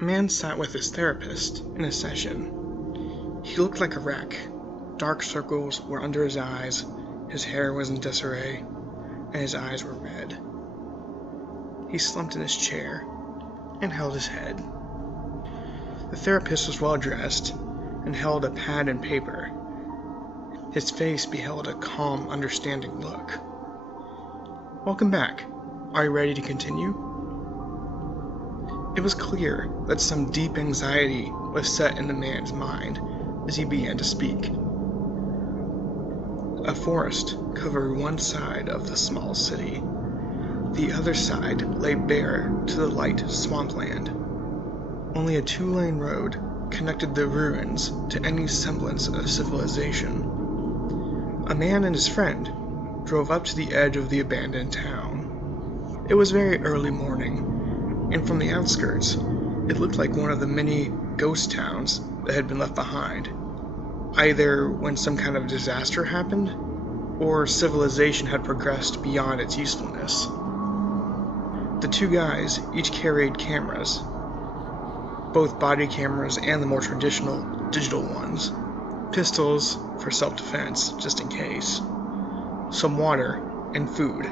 A man sat with his therapist in a session. He looked like a wreck. Dark circles were under his eyes, his hair was in disarray, and his eyes were red. He slumped in his chair and held his head. The therapist was well dressed and held a pad and paper. His face beheld a calm, understanding look. "Welcome back. Are you ready to continue?" It was clear that some deep anxiety was set in the man's mind as he began to speak. A forest covered one side of the small city. The other side lay bare to the light swampland. Only a 2-lane road connected the ruins to any semblance of civilization. A man and his friend drove up to the edge of the abandoned town. It was very early morning, and from the outskirts, it looked like one of the many ghost towns that had been left behind, either when some kind of disaster happened, or civilization had progressed beyond its usefulness. The two guys each carried cameras, both body cameras and the more traditional digital ones, pistols for self-defense, just in case, some water, and food.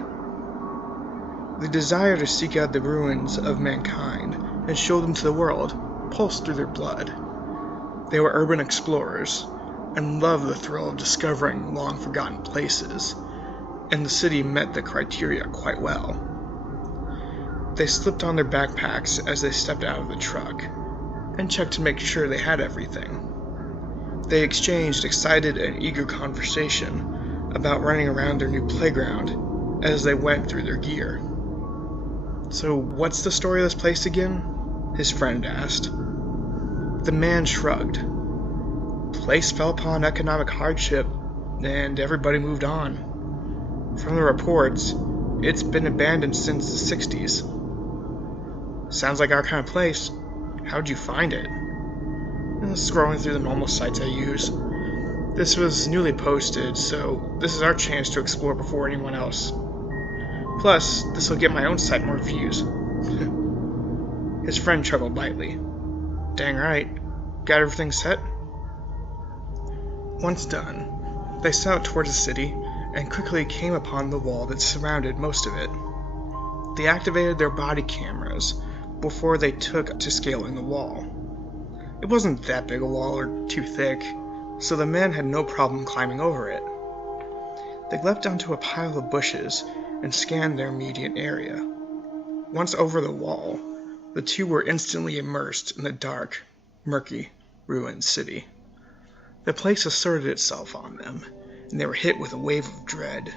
The desire to seek out the ruins of mankind and show them to the world pulsed through their blood. They were urban explorers and loved the thrill of discovering long-forgotten places, and the city met the criteria quite well. They slipped on their backpacks as they stepped out of the truck and checked to make sure they had everything. They exchanged excited and eager conversation about running around their new playground as they went through their gear. "So what's the story of this place again?" his friend asked. The man shrugged. "Place fell upon economic hardship, and everybody moved on. From the reports, it's been abandoned since the 60s. Sounds like our kind of place. How'd you find it?" "Scrolling through the normal sites I use. This was newly posted, so this is our chance to explore before anyone else. Plus, this will get my own site more views." His friend chuckled lightly. "Dang right. Got everything set?" Once done, they set out towards the city and quickly came upon the wall that surrounded most of it. They activated their body cameras before they took to scaling the wall. It wasn't that big a wall or too thick, so the men had no problem climbing over it. They leapt onto a pile of bushes and scanned their immediate area. Once over the wall, the two were instantly immersed in the dark, murky, ruined city. The place asserted itself on them, and they were hit with a wave of dread.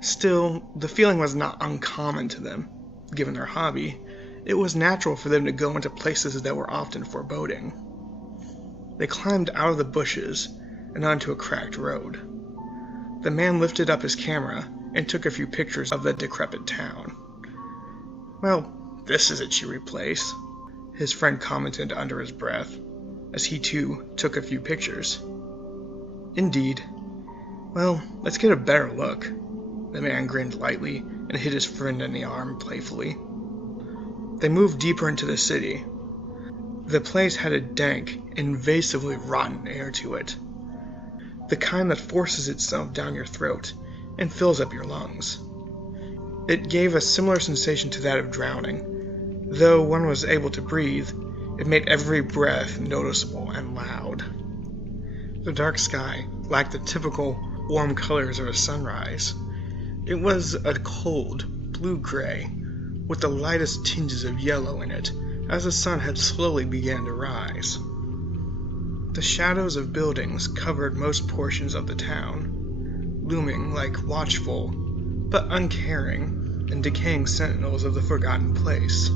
Still, the feeling was not uncommon to them, given their hobby. It was natural for them to go into places that were often foreboding. They climbed out of the bushes and onto a cracked road. The man lifted up his camera and took a few pictures of the decrepit town. "Well, this is a cheery place," his friend commented under his breath, as he too took a few pictures. "Indeed. Well, let's get a better look." The man grinned lightly and hit his friend in the arm playfully. They moved deeper into the city. The place had a dank, invasively rotten air to it, the kind that forces itself down your throat and fills up your lungs. It gave a similar sensation to that of drowning. Though one was able to breathe, it made every breath noticeable and loud. The dark sky lacked the typical warm colors of a sunrise. It was a cold, blue-gray, with the lightest tinges of yellow in it as the sun had slowly begun to rise. The shadows of buildings covered most portions of the town, looming like watchful, but uncaring and decaying sentinels of the forgotten place.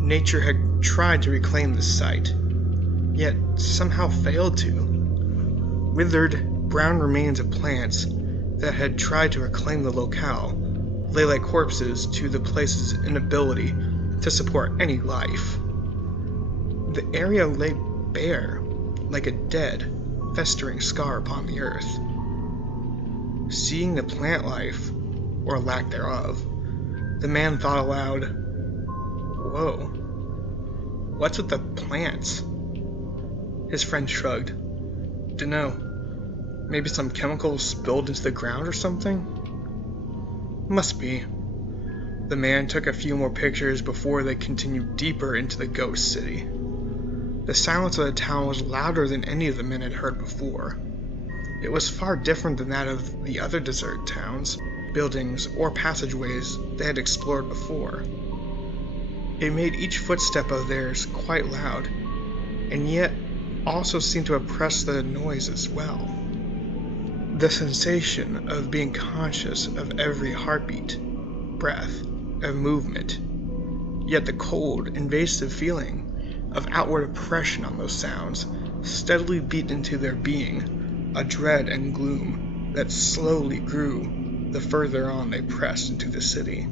Nature had tried to reclaim this site, yet somehow failed to. Withered, brown remains of plants that had tried to reclaim the locale lay like corpses to the place's inability to support any life. The area lay bare, like a dead, festering scar upon the earth. Seeing the plant life, or lack thereof, the man thought aloud, "Whoa, What's with the plants? His friend shrugged. Dunno. Maybe some chemicals spilled into the ground or something? Must be. The man took a few more pictures before they continued deeper into the ghost city. The silence of the town was louder than any of the men had heard before. It was far different than that of the other desert towns, buildings, or passageways they had explored before. It made each footstep of theirs quite loud, and yet also seemed to oppress the noise as well. The sensation of being conscious of every heartbeat, breath, and movement, yet the cold, invasive feeling of outward oppression on those sounds steadily beat into their being, a dread and gloom that slowly grew the further on they pressed into the city.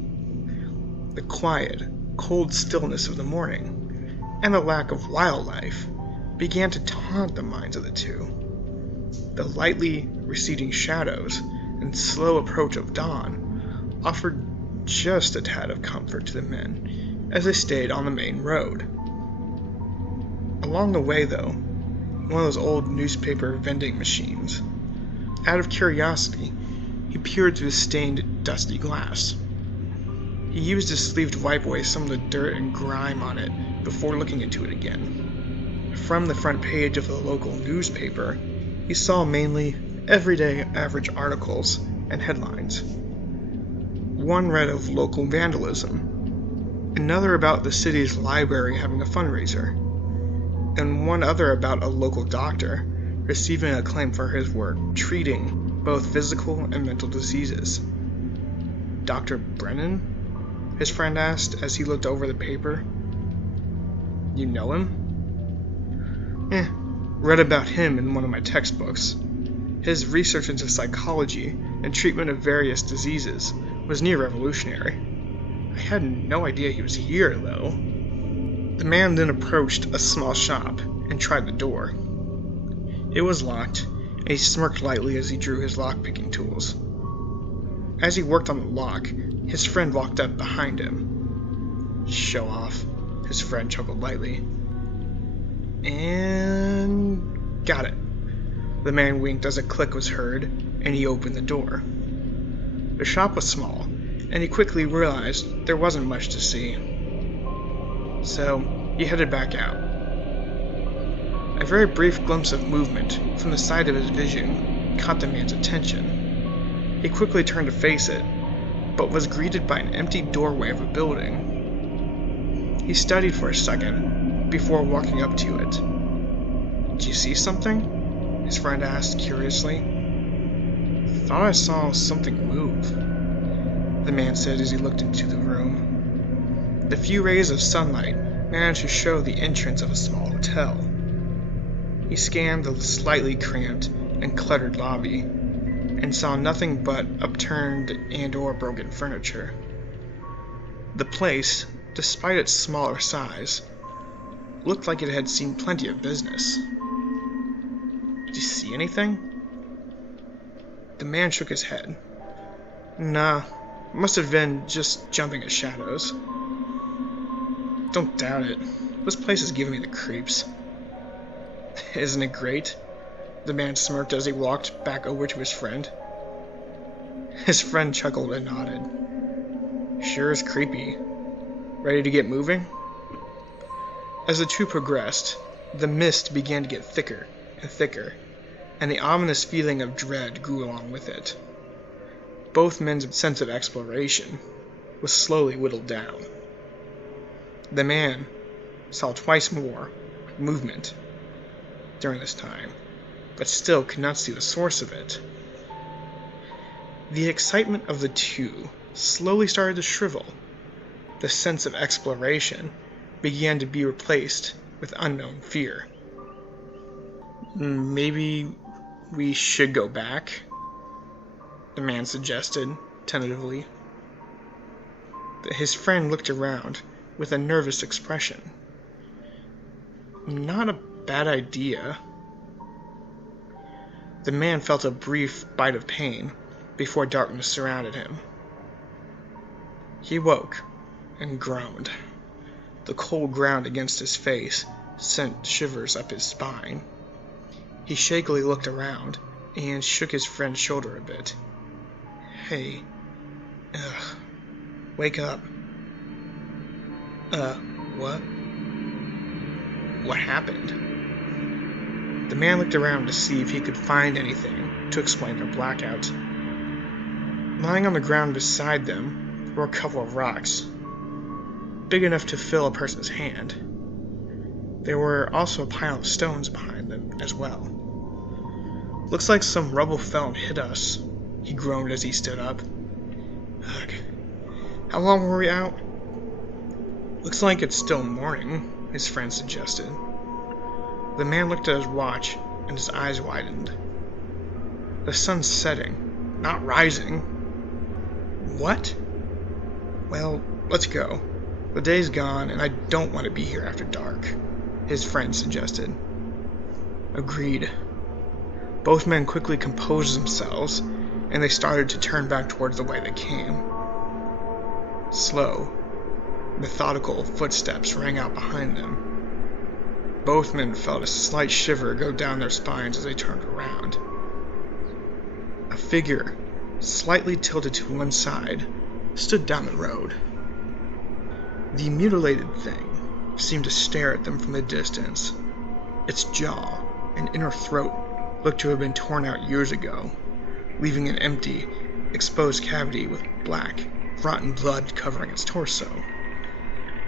The quiet, cold stillness of the morning, and the lack of wildlife, began to taunt the minds of the two. The lightly receding shadows and slow approach of dawn offered just a tad of comfort to the men as they stayed on the main road. Along the way, though, one of those old newspaper vending machines. Out of curiosity, he peered through the stained, dusty glass. He used his sleeve to wipe away some of the dirt and grime on it before looking into it again. From the front page of the local newspaper, he saw mainly everyday average articles and headlines. One read of local vandalism, another about the city's library having a fundraiser, and one other about a local doctor receiving acclaim for his work treating both physical and mental diseases. Dr. Brennan? His friend asked as he looked over the paper. You know him? Read about him in one of my textbooks. His research into psychology and treatment of various diseases was near revolutionary. I had no idea he was here, though. The man then approached a small shop and tried the door. It was locked, and he smirked lightly as he drew his lock-picking tools. As he worked on the lock, his friend walked up behind him. Show off, his friend chuckled lightly. And got it. The man winked as a click was heard, and he opened the door. The shop was small, and he quickly realized there wasn't much to see. So he headed back out. A very brief glimpse of movement from the side of his vision caught the man's attention. He quickly turned to face it, but was greeted by an empty doorway of a building. He studied for a second before walking up to it. "Did you see something?" his friend asked curiously. "Thought I saw something move," the man said as he looked into the room. The few rays of sunlight managed to show the entrance of a small hotel. He scanned the slightly cramped and cluttered lobby and saw nothing but upturned and/or broken furniture. The place, despite its smaller size, looked like it had seen plenty of business. "Did you see anything?" The man shook his head. "Nah, must have been just jumping at shadows." "Don't doubt it. This place is giving me the creeps." "Isn't it great?" The man smirked as he walked back over to his friend. His friend chuckled and nodded. "Sure is creepy. Ready to get moving?" As the two progressed, the mist began to get thicker and thicker, and the ominous feeling of dread grew along with it. Both men's sense of exploration was slowly whittled down. The man saw twice more movement during this time, but still could not see the source of it. The excitement of the two slowly started to shrivel. The sense of exploration began to be replaced with unknown fear. "Maybe we should go back?" the man suggested, tentatively. His friend looked around with a nervous expression. "Not a bad idea." The man felt a brief bite of pain before darkness surrounded him. He woke and groaned. The cold ground against his face sent shivers up his spine. He shakily looked around and shook his friend's shoulder a bit. "Hey, wake up." What? What happened?" The man looked around to see if he could find anything to explain their blackout. Lying on the ground beside them were a couple of rocks, big enough to fill a person's hand. There were also a pile of stones behind them as well. "Looks like some rubble fell and hit us," he groaned as he stood up. "Ugh. How long were we out?" "Looks like it's still morning," his friend suggested. The man looked at his watch and his eyes widened. "The sun's setting, not rising." "What?" "Well, let's go. The day's gone and I don't want to be here after dark," his friend suggested. Agreed. Both men quickly composed themselves and they started to turn back towards the way they came. Slow, methodical footsteps rang out behind them. Both men felt a slight shiver go down their spines as they turned around. A figure, slightly tilted to one side, stood down the road. The mutilated thing seemed to stare at them from the distance. Its jaw and inner throat looked to have been torn out years ago, leaving an empty, exposed cavity with black, rotten blood covering its torso.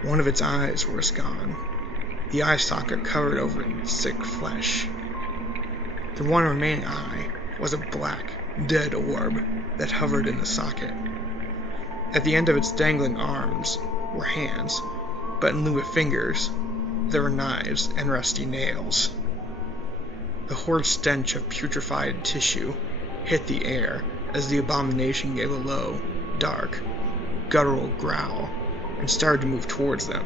One of its eyes was gone, the eye socket covered over in sick flesh. The one remaining eye was a black, dead orb that hovered in the socket. At the end of its dangling arms were hands, but in lieu of fingers, there were knives and rusty nails. The horrid stench of putrefied tissue hit the air as the abomination gave a low, dark, guttural growl and started to move towards them.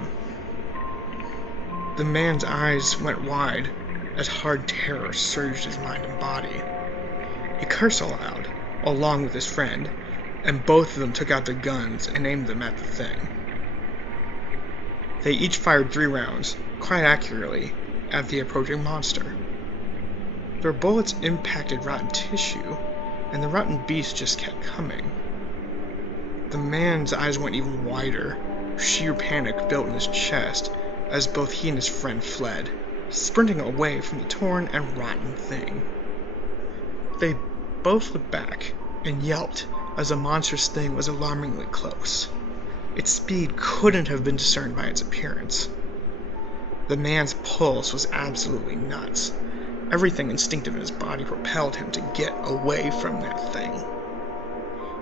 The man's eyes went wide as hard terror surged his mind and body. He cursed aloud, along with his friend, and both of them took out their guns and aimed them at the thing. They each fired 3 rounds, quite accurately, at the approaching monster. Their bullets impacted rotten tissue, and the rotten beast just kept coming. The man's eyes went even wider. Sheer panic built in his chest as both he and his friend fled, sprinting away from the torn and rotten thing. They both looked back and yelped as the monstrous thing was alarmingly close. Its speed couldn't have been discerned by its appearance. The man's pulse was absolutely nuts. Everything instinctive in his body propelled him to get away from that thing.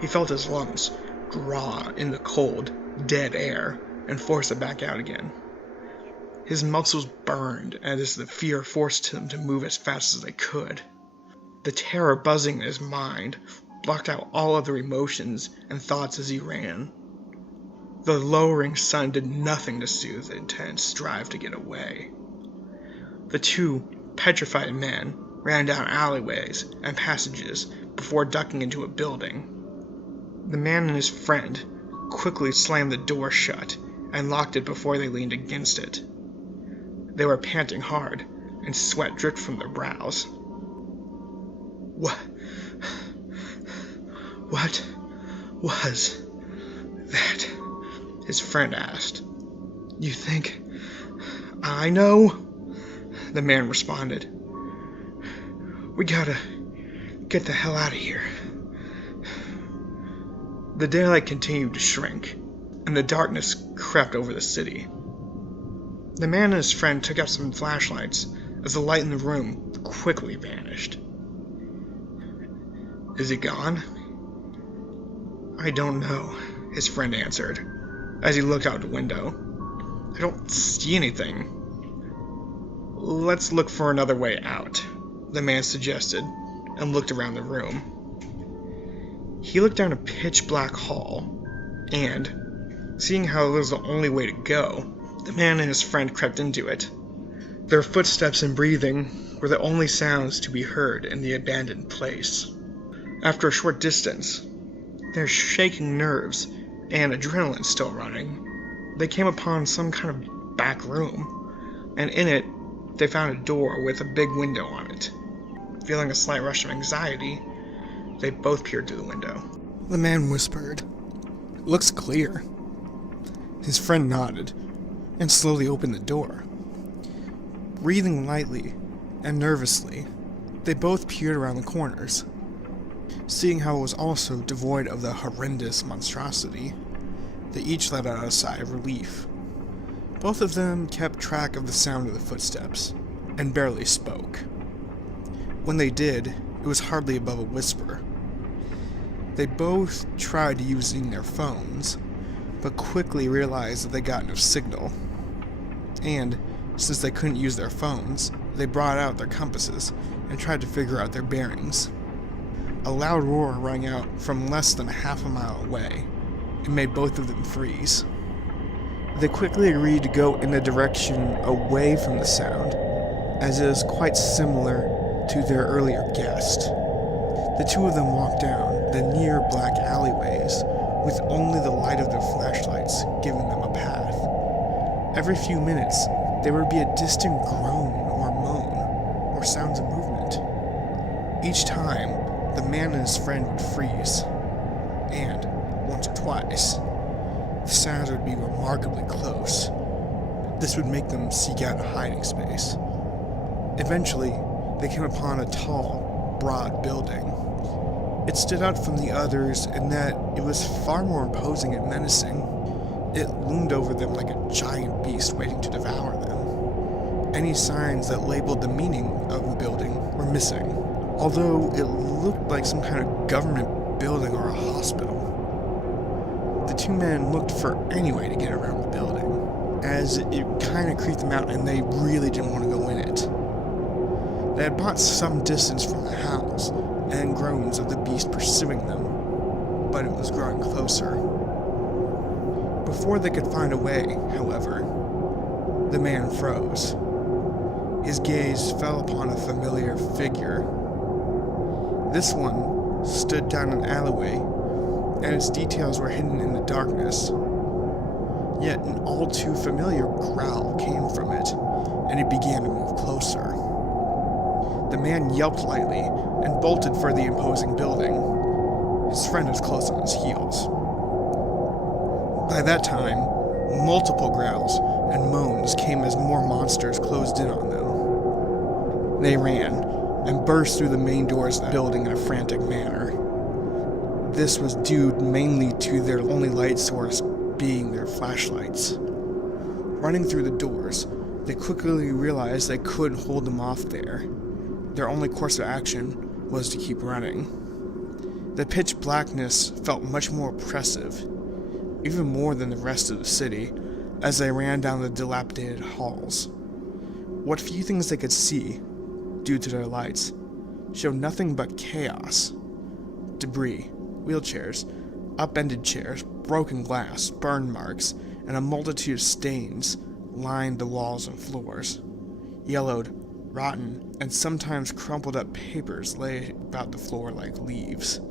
He felt his lungs draw in the cold, dead air and force it back out again. His muscles burned as the fear forced him to move as fast as they could. The terror buzzing in his mind blocked out all other emotions and thoughts as he ran. The lowering sun did nothing to soothe the intense drive to get away. The 2 petrified men ran down alleyways and passages before ducking into a building. The man and his friend quickly slammed the door shut and locked it before they leaned against it. They were panting hard, and sweat dripped from their brows. What was that?" his friend asked. "You think I know?" the man responded. "We gotta get the hell out of here." The daylight continued to shrink, and the darkness crept over the city. The man and his friend took out some flashlights as the light in the room quickly vanished. "Is it gone?" "I don't know," his friend answered as he looked out the window. "I don't see anything." "Let's look for another way out," the man suggested, and looked around the room. He looked down a pitch-black hall, and, seeing how it was the only way to go, the man and his friend crept into it. Their footsteps and breathing were the only sounds to be heard in the abandoned place. After a short distance, their shaking nerves and adrenaline still running, they came upon some kind of back room, and in it they found a door with a big window on it. Feeling a slight rush of anxiety, they both peered through the window. The man whispered, "Looks clear." His friend nodded and slowly opened the door. Breathing lightly and nervously, they both peered around the corners. Seeing how it was also devoid of the horrendous monstrosity, they each let out a sigh of relief. Both of them kept track of the sound of the footsteps and barely spoke. When they did, it was hardly above a whisper. They both tried using their phones, but quickly realized that they got no signal. And, since they couldn't use their phones, they brought out their compasses and tried to figure out their bearings. A loud roar rang out from less than half a mile away and made both of them freeze. They quickly agreed to go in the direction away from the sound, as it is quite similar to their earlier guest. The two of them walked down the near black alleyways with only the light of their flashlights giving them a path. Every few minutes, there would be a distant groan or moan or sounds of movement. Each time, the man and his friend would freeze, and, once or twice, the sounds would be remarkably close. This would make them seek out a hiding space. Eventually, they came upon a tall, broad building. It stood out from the others in that it was far more imposing and menacing. It loomed over them like a giant beast waiting to devour them. Any signs that labeled the meaning of the building were missing, although it looked like some kind of government building or a hospital. The two men looked for any way to get around the building, as it kind of creeped them out and they really didn't want to go in it. They had bought some distance from the house, and groans of the beast pursuing them, but it was growing closer. Before they could find a way, however, the man froze. His gaze fell upon a familiar figure. This one stood down an alleyway, and its details were hidden in the darkness. Yet an all too familiar growl came from it, and it began to move closer. The man yelped lightly and bolted for the imposing building. His friend was close on his heels. By that time, multiple growls and moans came as more monsters closed in on them. They ran and burst through the main doors of the building in a frantic manner. This was due mainly to their only light source being their flashlights. Running through the doors, they quickly realized they couldn't hold them off there. Their only course of action was to keep running. The pitch blackness felt much more oppressive, even more than the rest of the city, as they ran down the dilapidated halls. What few things they could see, due to their lights, showed nothing but chaos. Debris, wheelchairs, upended chairs, broken glass, burn marks, and a multitude of stains lined the walls and floors. Yellowed, rotten, and sometimes crumpled up papers lay about the floor like leaves.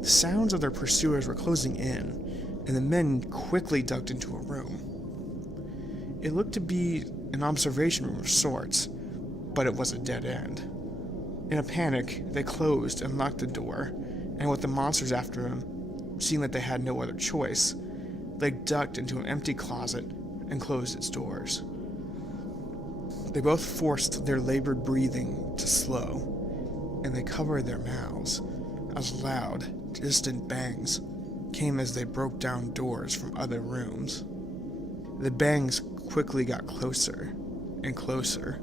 The sounds of their pursuers were closing in, and the men quickly ducked into a room. It looked to be an observation room of sorts, but it was a dead end. In a panic, they closed and locked the door, and with the monsters after them, seeing that they had no other choice, they ducked into an empty closet and closed its doors. They both forced their labored breathing to slow, and they covered their mouths, as loud, distant bangs came as they broke down doors from other rooms. The bangs quickly got closer and closer,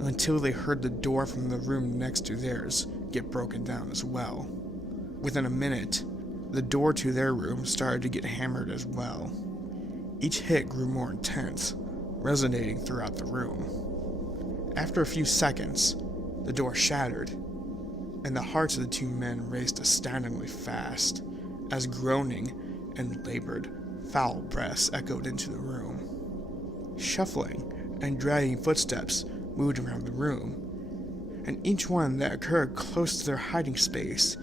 until they heard the door from the room next to theirs get broken down as well. Within a minute, the door to their room started to get hammered as well. Each hit grew more intense, resonating throughout the room. After a few seconds, the door shattered, and the hearts of the two men raced astoundingly fast, as groaning and labored, foul breaths echoed into the room. Shuffling and dragging footsteps moved around the room, and each one that occurred close to their hiding space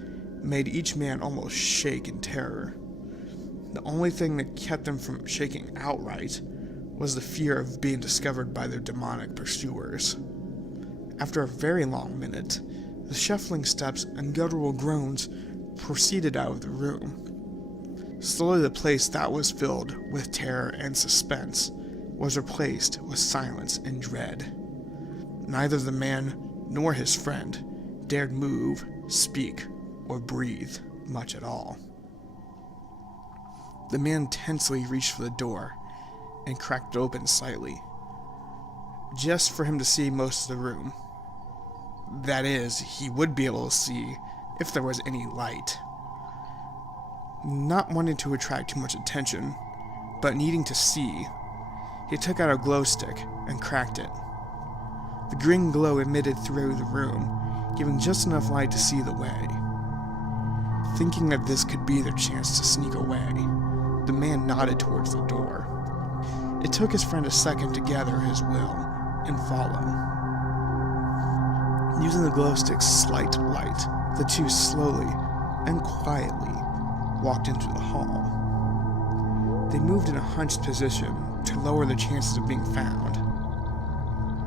made each man almost shake in terror. The only thing that kept them from shaking outright was the fear of being discovered by their demonic pursuers. After a very long minute, the shuffling steps and guttural groans proceeded out of the room. Slowly the place that was filled with terror and suspense was replaced with silence and dread. Neither the man nor his friend dared move, speak, or breathe much at all. The man tensely reached for the door and cracked it open slightly, just for him to see most of the room. That is, he would be able to see if there was any light. Not wanting to attract too much attention, but needing to see, he took out a glow stick and cracked it. The green glow emitted through the room, giving just enough light to see the way. Thinking that this could be their chance to sneak away, the man nodded towards the door. It took his friend a second to gather his will and follow. Using the glow stick's slight light, the two slowly and quietly walked into the hall. They moved in a hunched position to lower their chances of being found.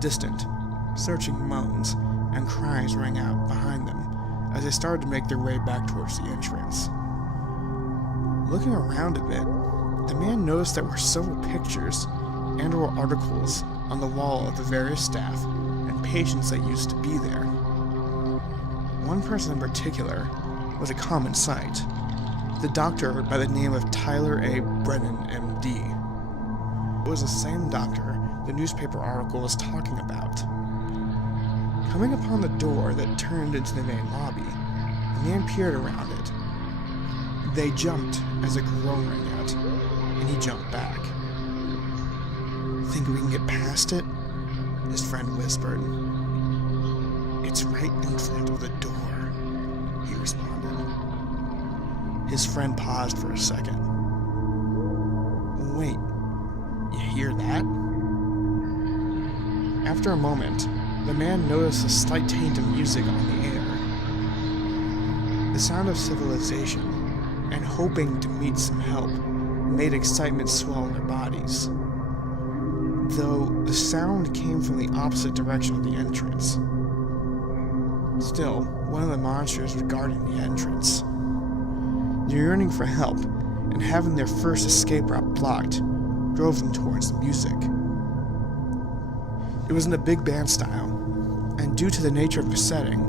Distant, searching moans and cries rang out behind them as they started to make their way back towards the entrance. Looking around a bit, the man noticed there were several pictures and or articles on the wall of the various staff and patients that used to be there. One person in particular was a common sight, the doctor by the name of Tyler A. Brennan, M.D. It was the same doctor the newspaper article was talking about. Coming upon the door that turned into the main lobby, the man peered around it. They jumped as a groan rang out, and he jumped back. "Think we can get past it?" his friend whispered. "It's right in front of the door," he responded. His friend paused for a second. "Wait, you hear that?" After a moment, the man noticed a slight taint of music on the air. The sound of civilization, and hoping to meet some help, made excitement swell in their bodies. Though the sound came from the opposite direction of the entrance. Still, one of the monsters was guarding the entrance. Yearning for help, and having their first escape route blocked, drove them towards the music. It was in a big band style, and due to the nature of the setting,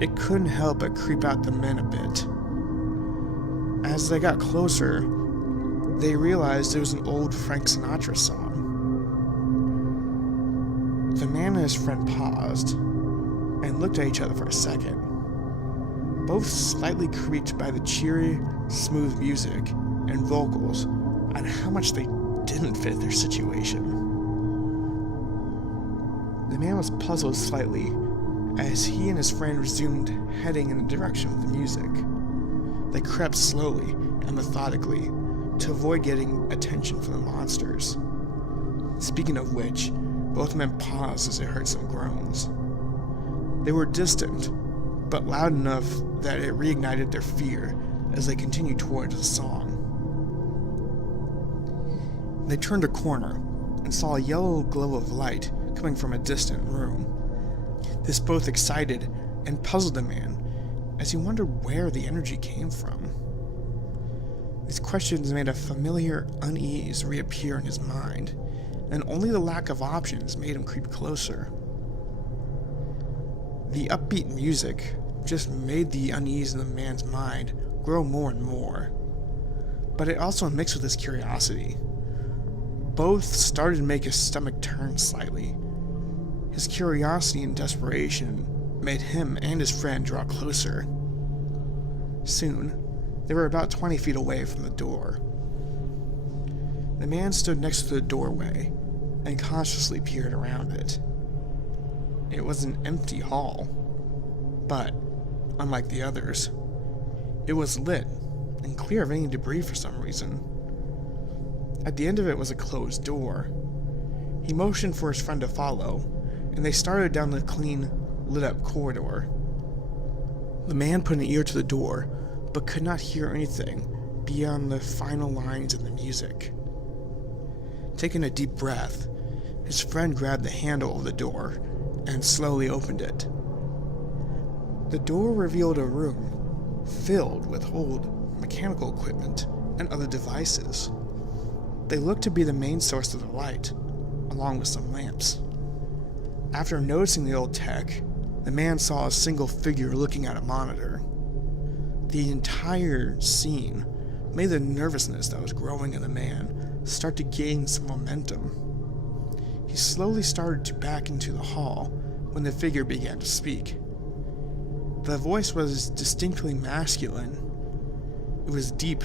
it couldn't help but creep out the men a bit. As they got closer, they realized it was an old Frank Sinatra song. The man and his friend paused, and looked at each other for a second, both slightly creeped by the cheery, smooth music and vocals and how much they didn't fit their situation. The man was puzzled slightly as he and his friend resumed heading in the direction of the music. They crept slowly and methodically to avoid getting attention from the monsters. Speaking of which, both men paused as they heard some groans. They were distant, but loud enough that it reignited their fear as they continued towards the song. They turned a corner and saw a yellow glow of light coming from a distant room. This both excited and puzzled the man as he wondered where the energy came from. These questions made a familiar unease reappear in his mind, and only the lack of options made him creep closer. The upbeat music just made the unease in the man's mind grow more and more, but it also mixed with his curiosity. Both started to make his stomach turn slightly. His curiosity and desperation made him and his friend draw closer. Soon, they were about 20 feet away from the door. The man stood next to the doorway and cautiously peered around it. It was an empty hall, but, unlike the others, it was lit and clear of any debris for some reason. At the end of it was a closed door. He motioned for his friend to follow, and they started down the clean, lit-up corridor. The man put an ear to the door, but could not hear anything beyond the final lines of the music. Taking a deep breath, his friend grabbed the handle of the door and slowly opened it. The door revealed a room filled with old mechanical equipment and other devices. They looked to be the main source of the light, along with some lamps. After noticing the old tech, the man saw a single figure looking at a monitor. The entire scene made the nervousness that was growing in the man start to gain some momentum. He slowly started to back into the hall when the figure began to speak. The voice was distinctly masculine. It was deep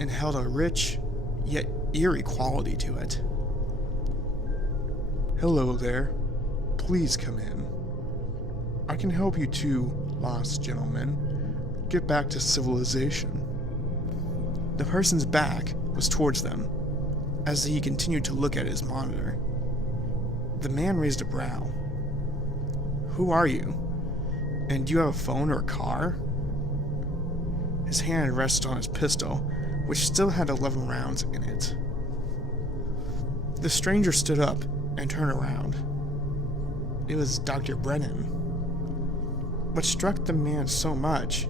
and held a rich, yet eerie quality to it. Hello there. Please come in. I can help you two, lost gentlemen, get back to civilization. The person's back was towards them as he continued to look at his monitor. The man raised a brow. Who are you? And do you have a phone or a car? His hand rested on his pistol, which still had 11 rounds in it. The stranger stood up and turned around. It was Dr. Brennan. What struck the man so much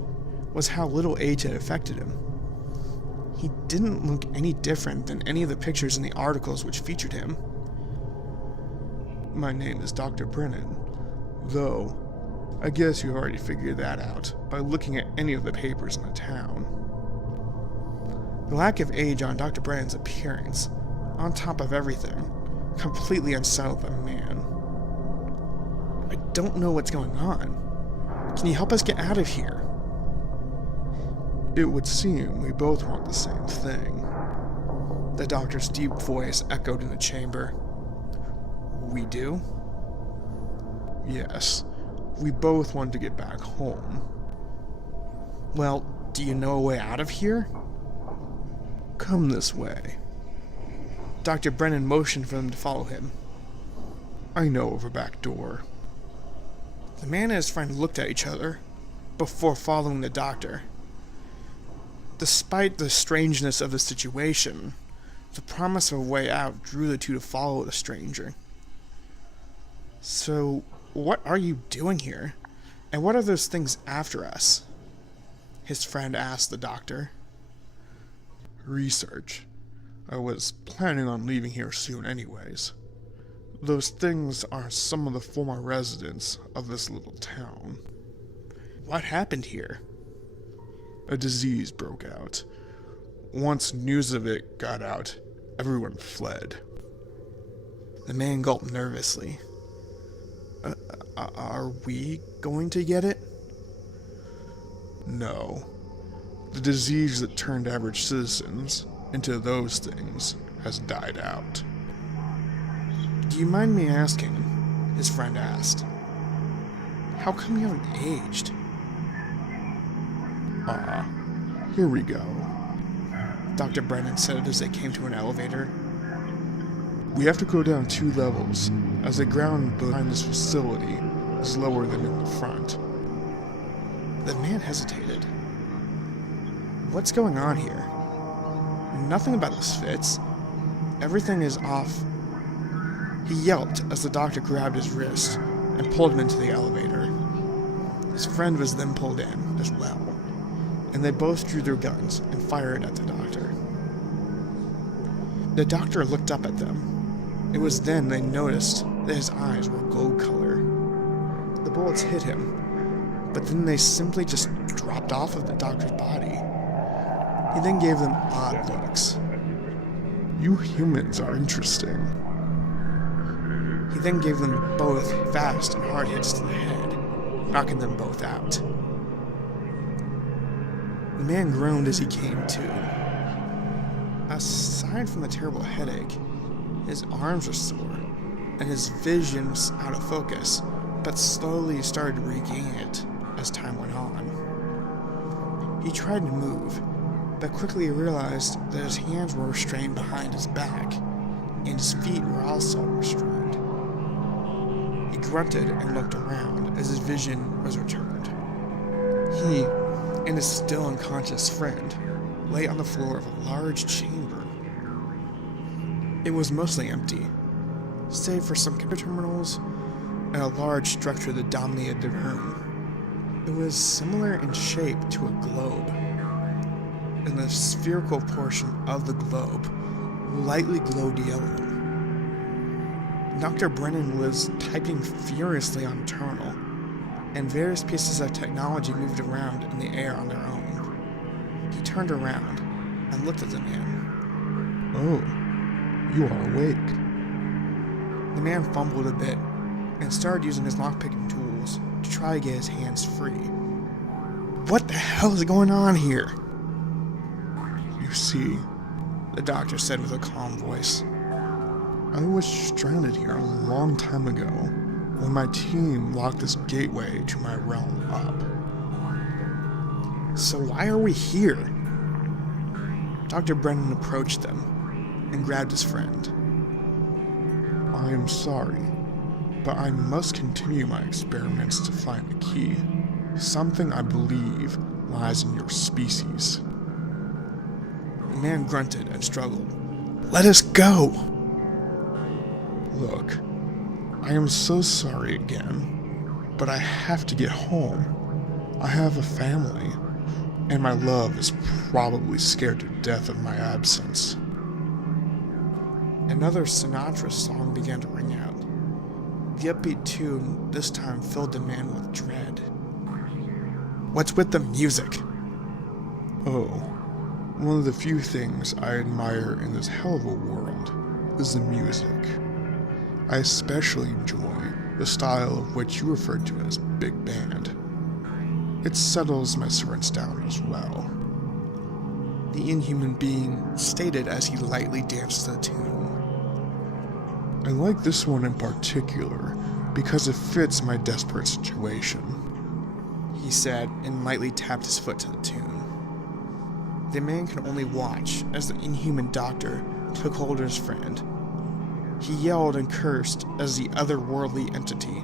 was how little age had affected him. He didn't look any different than any of the pictures in the articles which featured him. My name is Dr. Brennan, though I guess you've already figured that out by looking at any of the papers in the town. The lack of age on Dr. Brennan's appearance, on top of everything, completely unsettled the man. I don't know what's going on. Can you help us get out of here? It would seem we both want the same thing. The doctor's deep voice echoed in the chamber. We do? Yes, we both want to get back home. Well, do you know a way out of here? Come this way. Dr. Brennan motioned for them to follow him. I know of a back door. The man and his friend looked at each other before following the doctor. Despite the strangeness of the situation, the promise of a way out drew the two to follow the stranger. So, what are you doing here? And what are those things after us? His friend asked the doctor. Research. I was planning on leaving here soon anyways. Those things are some of the former residents of this little town. What happened here? A disease broke out. Once news of it got out, everyone fled. The man gulped nervously. Are we going to get it? No. The disease that turned average citizens into those things has died out. Do you mind me asking? His friend asked. How come you haven't aged? Here we go. Dr. Brennan said as they came to an elevator. We have to go down 2 levels, as the ground behind this facility is lower than in the front. The man hesitated. What's going on here? Nothing about this fits. Everything is off. He yelped as the doctor grabbed his wrist and pulled him into the elevator. His friend was then pulled in as well, and they both drew their guns and fired at the doctor. The doctor looked up at them. It was then they noticed that his eyes were gold color. The bullets hit him, but then they simply just dropped off of the doctor's body. He then gave them odd looks. You humans are interesting. He then gave them both fast and hard hits to the head, knocking them both out. The man groaned as he came to. Aside from the terrible headache, his arms were sore, and his vision was out of focus, but slowly started to regain it as time went on. He tried to move, but quickly realized that his hands were restrained behind his back, and his feet were also restrained. He grunted and looked around as his vision was returned. He and his still unconscious friend lay on the floor of a large chamber. It was mostly empty, save for some computer terminals and a large structure that dominated the room. It was similar in shape to a globe, and the spherical portion of the globe lightly glowed yellow. Dr. Brennan was typing furiously on a terminal, and various pieces of technology moved around in the air on their own. He turned around and looked at the man. Oh, you are awake. The man fumbled a bit and started using his lockpicking tools to try to get his hands free. What the hell is going on here? You see, The doctor said with a calm voice. I was stranded here a long time ago when my team locked this gateway to my realm up. So why are we here? Dr. Brennan approached them and grabbed his friend. I am sorry, but I must continue my experiments to find the key. Something I believe lies in your species. The man grunted and struggled. Let us go! Look, I am so sorry again, but I have to get home. I have a family, and my love is probably scared to death of my absence. Another Sinatra song began to ring out. The upbeat tune this time filled the man with dread. What's with the music? Oh, one of the few things I admire in this hell of a world is the music. I especially enjoy the style of which you referred to as big band. It settles my spirits down as well. The inhuman being stated as he lightly danced to the tune. I like this one in particular because it fits my desperate situation, he said, and lightly tapped his foot to the tune. The man could only watch as the inhuman doctor took hold of his friend. He yelled and cursed as the otherworldly entity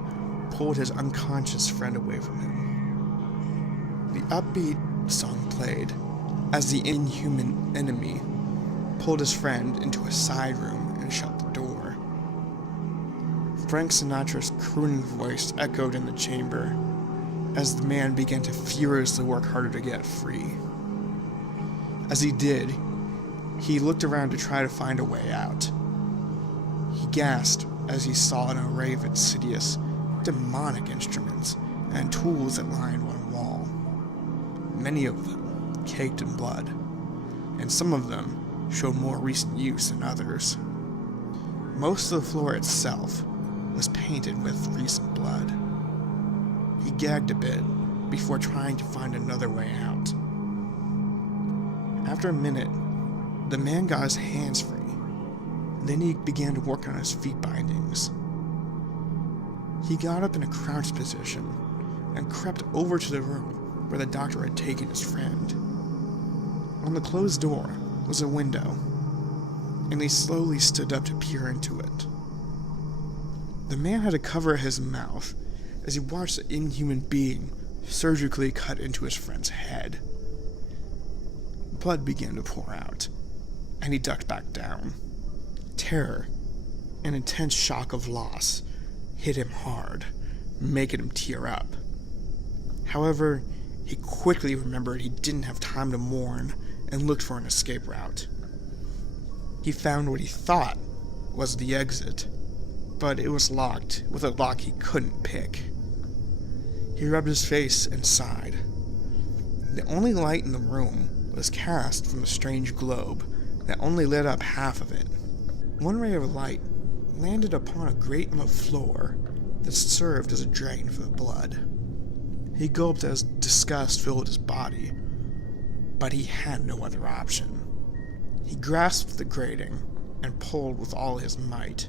pulled his unconscious friend away from him. The upbeat song played as the inhuman enemy pulled his friend into a side room and shut the door. Frank Sinatra's crooning voice echoed in the chamber as the man began to furiously work harder to get free. As he did, he looked around to try to find a way out. He gasped as he saw an array of insidious, demonic instruments and tools that lined one wall. Many of them caked in blood, and some of them showed more recent use than others. Most of the floor itself was painted with recent blood. He gagged a bit before trying to find another way out. After a minute, the man got his hands free. Then he began to work on his feet bindings. He got up in a crouched position and crept over to the room where the doctor had taken his friend. On the closed door was a window, and he slowly stood up to peer into it. The man had to cover his mouth as he watched the inhuman being surgically cut into his friend's head. Blood began to pour out, and he ducked back down. Terror, an intense shock of loss, hit him hard, making him tear up. However, he quickly remembered he didn't have time to mourn and looked for an escape route. He found what he thought was the exit, but it was locked with a lock he couldn't pick. He rubbed his face and sighed. The only light in the room was cast from a strange globe that only lit up half of it. One ray of light landed upon a grate on the floor that served as a drain for the blood. He gulped as disgust filled his body, but he had no other option. He grasped the grating and pulled with all his might.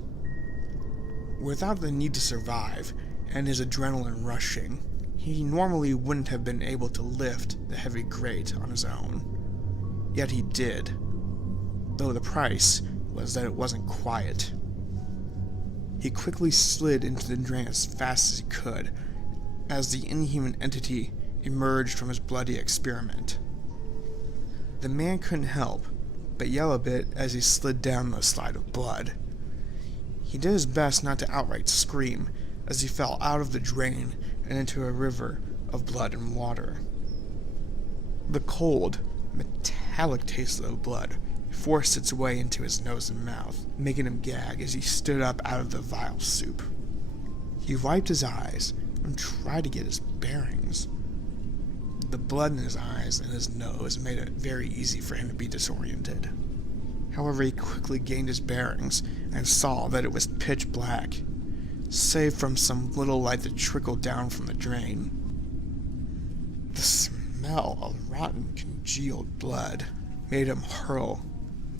Without the need to survive and his adrenaline rushing, he normally wouldn't have been able to lift the heavy grate on his own. Yet he did, though the price was that it wasn't quiet. He quickly slid into the drain as fast as he could as the inhuman entity emerged from his bloody experiment. The man couldn't help but yell a bit as he slid down the slide of blood. He did his best not to outright scream as he fell out of the drain and into a river of blood and water. The cold, metallic taste of the blood forced its way into his nose and mouth, making him gag as he stood up out of the vile soup. He wiped his eyes and tried to get his bearings. The blood in his eyes and his nose made it very easy for him to be disoriented. However, he quickly gained his bearings and saw that it was pitch black, save from some little light that trickled down from the drain. The smell of rotten, congealed blood made him hurl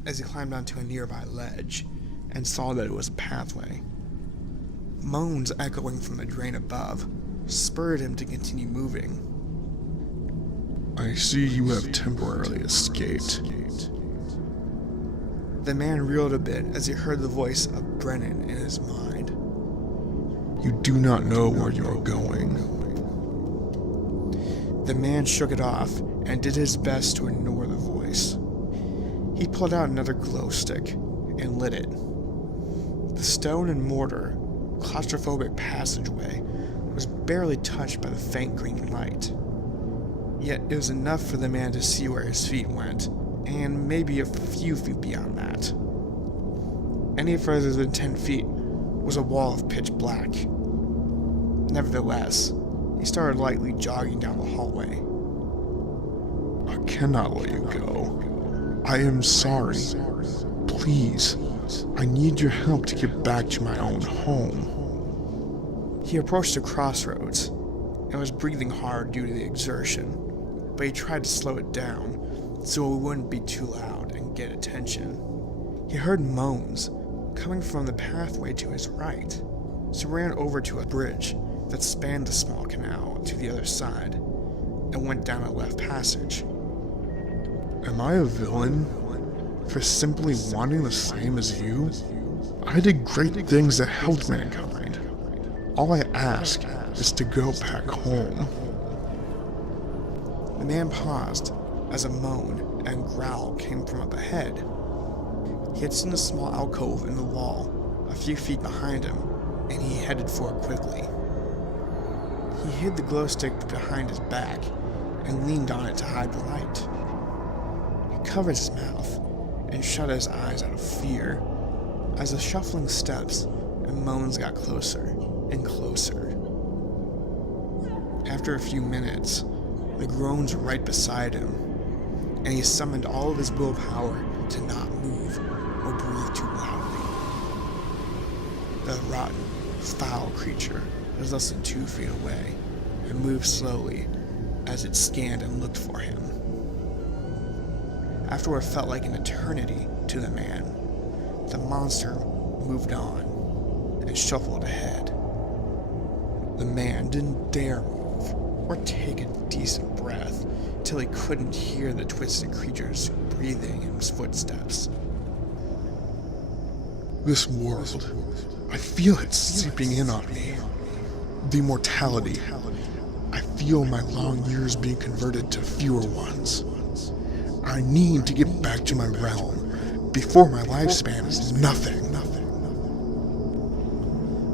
as he climbed onto a nearby ledge and saw that it was a pathway. Moans echoing from the drain above spurred him to continue moving. I see you have temporarily escaped. The man reeled a bit as he heard the voice of Brennan in his mind. You do not know where you are going. The man shook it off and did his best to ignore the voice. He pulled out another glow stick and lit it. The stone and mortar, claustrophobic passageway was barely touched by the faint green light. Yet it was enough for the man to see where his feet went, and maybe a few feet beyond that. Any further than 10 feet was a wall of pitch black. Nevertheless, he started lightly jogging down the hallway. I cannot let you go. I am sorry. Please, I need your help to get back to my own home. He approached a crossroads and was breathing hard due to the exertion, but he tried to slow it down so it wouldn't be too loud and get attention. He heard moans coming from the pathway to his right, so ran over to a bridge that spanned the small canal to the other side and went down a left passage. Am I a villain for simply wanting the same as you? I did great things that helped mankind. All I ask is to go back home. The man paused as a moan and growl came from up ahead. He had seen a small alcove in the wall a few feet behind him, and he headed for it quickly. He hid the glow stick behind his back and leaned on it to hide the light. He covered his mouth and shut his eyes out of fear as the shuffling steps and moans got closer and closer. After a few minutes, the groans were right beside him, and he summoned all of his willpower to not move or breathe too loudly. The rotten, foul creature was less than 2 feet away and moved slowly as it scanned and looked for him. After what felt like an eternity to the man, the monster moved on and shuffled ahead. The man didn't dare move or take a decent breath till he couldn't hear the twisted creature's breathing in his footsteps. This world, I feel it seeping in on me. The immortality. I feel my long years being converted to fewer ones. I need to get back to my realm before my lifespan is nothing.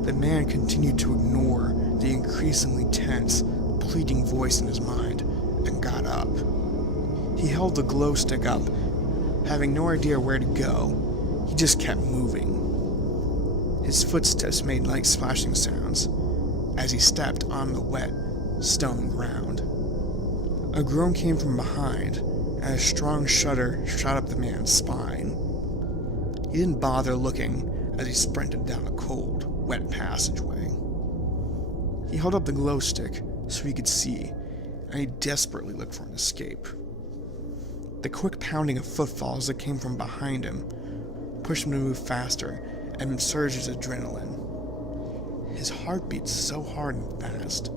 The man continued to ignore the increasingly tense, pleading voice in his mind and got up. He held the glow stick up, having no idea where to go. He just kept moving. His footsteps made light splashing sounds as he stepped on the wet, stone ground. A groan came from behind, and a strong shudder shot up the man's spine. He didn't bother looking as he sprinted down a cold, wet passageway. He held up the glow stick so he could see, and he desperately looked for an escape. The quick pounding of footfalls that came from behind him pushed him to move faster and surge his adrenaline. His heart beat so hard and fast,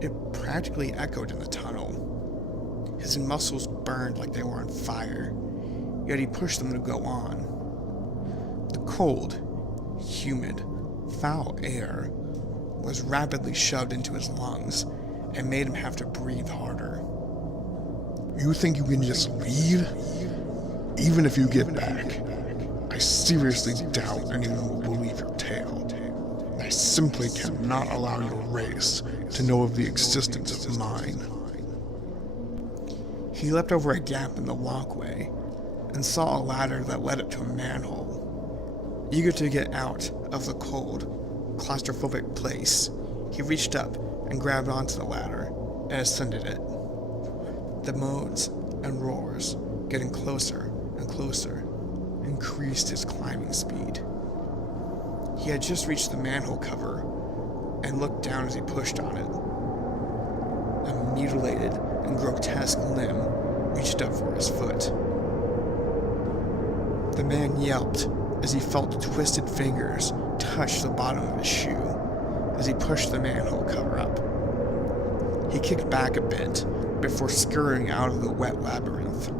it practically echoed in the tunnel. His muscles burned like they were on fire, yet he pushed them to go on. The cold, humid, foul air was rapidly shoved into his lungs and made him have to breathe harder. You think you can just leave? Even if you get back, I seriously doubt anyone will believe your tale. I simply cannot allow your race to know of the existence of mine. He leapt over a gap in the walkway and saw a ladder that led up to a manhole. Eager to get out of the cold, claustrophobic place, he reached up and grabbed onto the ladder and ascended it. The moans and roars, getting closer and closer, increased his climbing speed. He had just reached the manhole cover and looked down as he pushed on it. A mutilated and grotesque limb reached up for his foot. The man yelped as he felt twisted fingers touch the bottom of his shoe as he pushed the manhole cover up. He kicked back a bit before scurrying out of the wet labyrinth.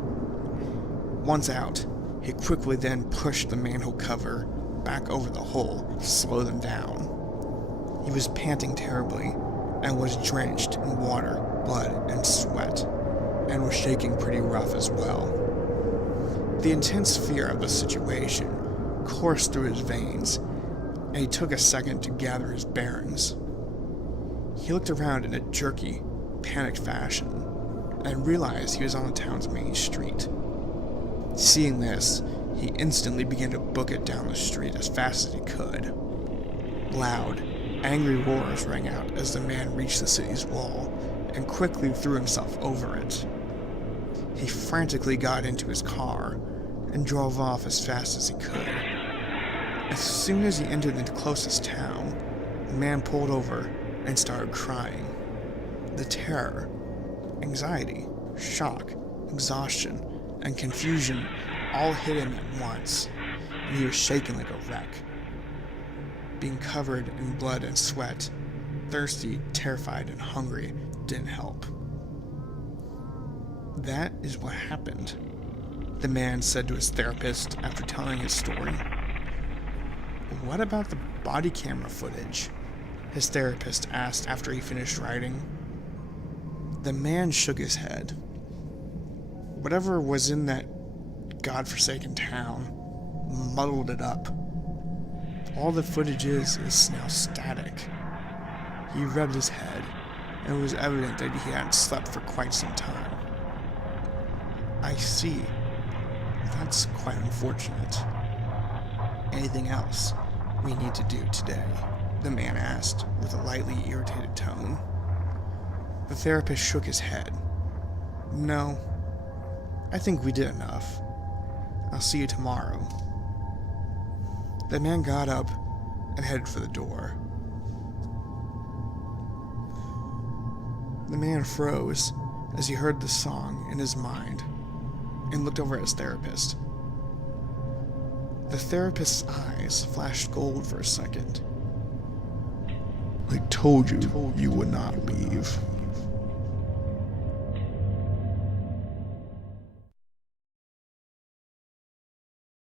Once out, he quickly then pushed the manhole cover back over the hole to slow them down. He was panting terribly and was drenched in water, blood, and sweat, and was shaking pretty rough as well. The intense fear of the situation coursed through his veins, and he took a second to gather his bearings. He looked around in a jerky, panicked fashion, and realized he was on the town's main street. Seeing this, he instantly began to book it down the street as fast as he could. Loud, angry roars rang out as the man reached the city's wall and quickly threw himself over it. He frantically got into his car and drove off as fast as he could. As soon as he entered the closest town, the man pulled over and started crying. The terror, anxiety, shock, exhaustion, and confusion all hit him at once, and he was shaken like a wreck. Being covered in blood and sweat, thirsty, terrified, and hungry didn't help. That is what happened, the man said to his therapist after telling his story. What about the body camera footage? His therapist asked after he finished writing. The man shook his head. Whatever was in that godforsaken town muddled it up. All the footage is now static. He rubbed his head, and it was evident that he hadn't slept for quite some time. I see. That's quite unfortunate. Anything else we need to do today? The man asked with a lightly irritated tone. The therapist shook his head. No, I think we did enough. I'll see you tomorrow. The man got up and headed for the door. The man froze as he heard the song in his mind and looked over at his therapist. The therapist's eyes flashed gold for a second. I told you you would not leave.